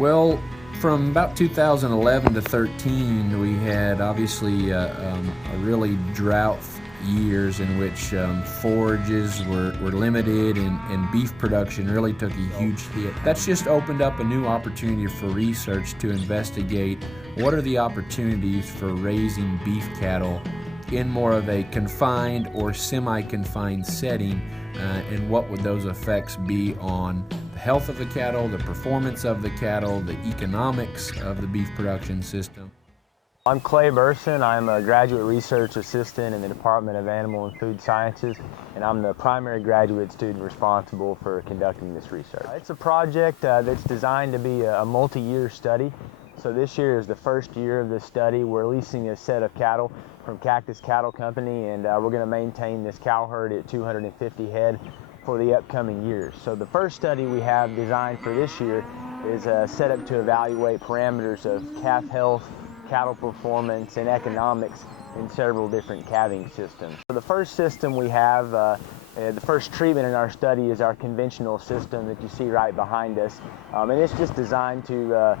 Well, from about 2011 to 13, we had obviously a really drought years in which forages were limited and beef production really took a huge hit. That's just opened up a new opportunity for research to investigate what are the opportunities for raising beef cattle in more of a confined or semi-confined setting, and what would those effects be on the health of the cattle, the performance of the cattle, the economics of the beef production system. I'm Clay Burson. I'm a graduate research assistant in the Department of Animal and Food Sciences, and I'm the primary graduate student responsible for conducting this research. It's a project that's designed to be a multi-year study. So this year is the first year of this study. We're leasing a set of cattle from Cactus Cattle Company, and we're going to maintain this cow herd at 250 head for the upcoming years. So the first study we have designed for this year is set up to evaluate parameters of calf health, cattle performance, and economics in several different calving systems. So the first system we have, the first treatment in our study is our conventional system that you see right behind us. And it's just designed to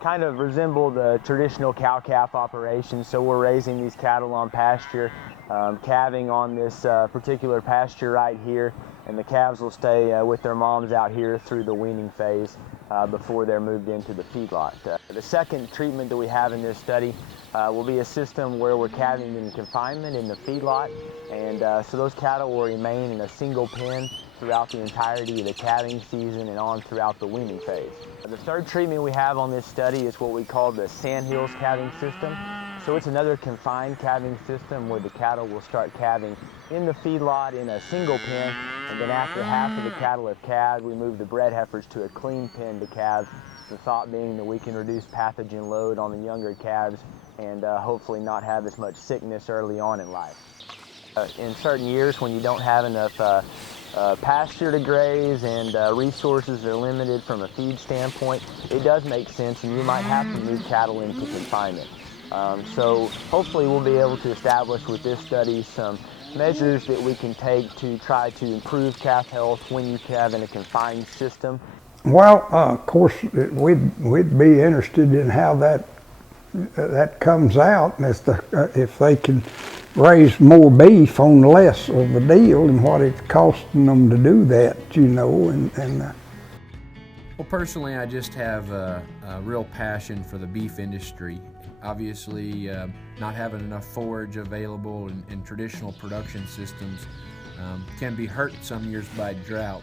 kind of resemble the traditional cow-calf operation. So we're raising these cattle on pasture, calving on this particular pasture right here, and the calves will stay with their moms out here through the weaning phase before they're moved into the feedlot. The second treatment that we have in this study will be a system where we're calving in confinement in the feedlot, and so those cattle will remain in a single pen throughout the entirety of the calving season and on throughout the weaning phase. The third treatment we have on this study is what we call the Sandhills calving system. So it's another confined calving system where the cattle will start calving in the feedlot in a single pen, and then after half of the cattle have calved, we move the bred heifers to a clean pen to calve, the thought being that we can reduce pathogen load on the younger calves and hopefully not have as much sickness early on in life. In certain years when you don't have enough pasture to graze and resources are limited from a feed standpoint, it does make sense, and you might have to move cattle into confinement. So hopefully we'll be able to establish with this study some measures that we can take to try to improve calf health when you calve in a confined system. Well, of course, we'd be interested in how that comes out, and if they can raise more beef on less of a deal and what it's costing them to do that, Well, personally, I just have a real passion for the beef industry. Obviously, not having enough forage available in traditional production systems can be hurt some years by drought.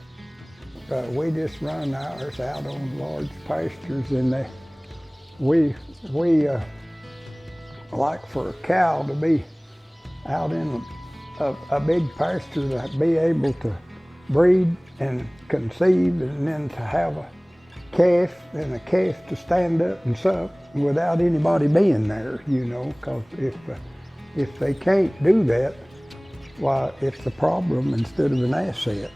We just run ours out on large pastures, and we like for a cow to be out in a big pasture, to be able to breed and conceive, and then to have a calf and a calf to stand up and suck without anybody being there, because if they can't do that, why, it's a problem instead of an asset.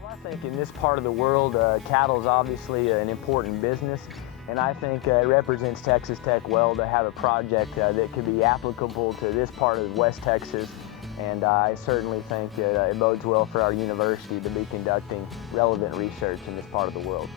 Well, I think in this part of the world, cattle is obviously an important business, and I think it represents Texas Tech well to have a project that could be applicable to this part of West Texas, and I certainly think it bodes well for our university to be conducting relevant research in this part of the world.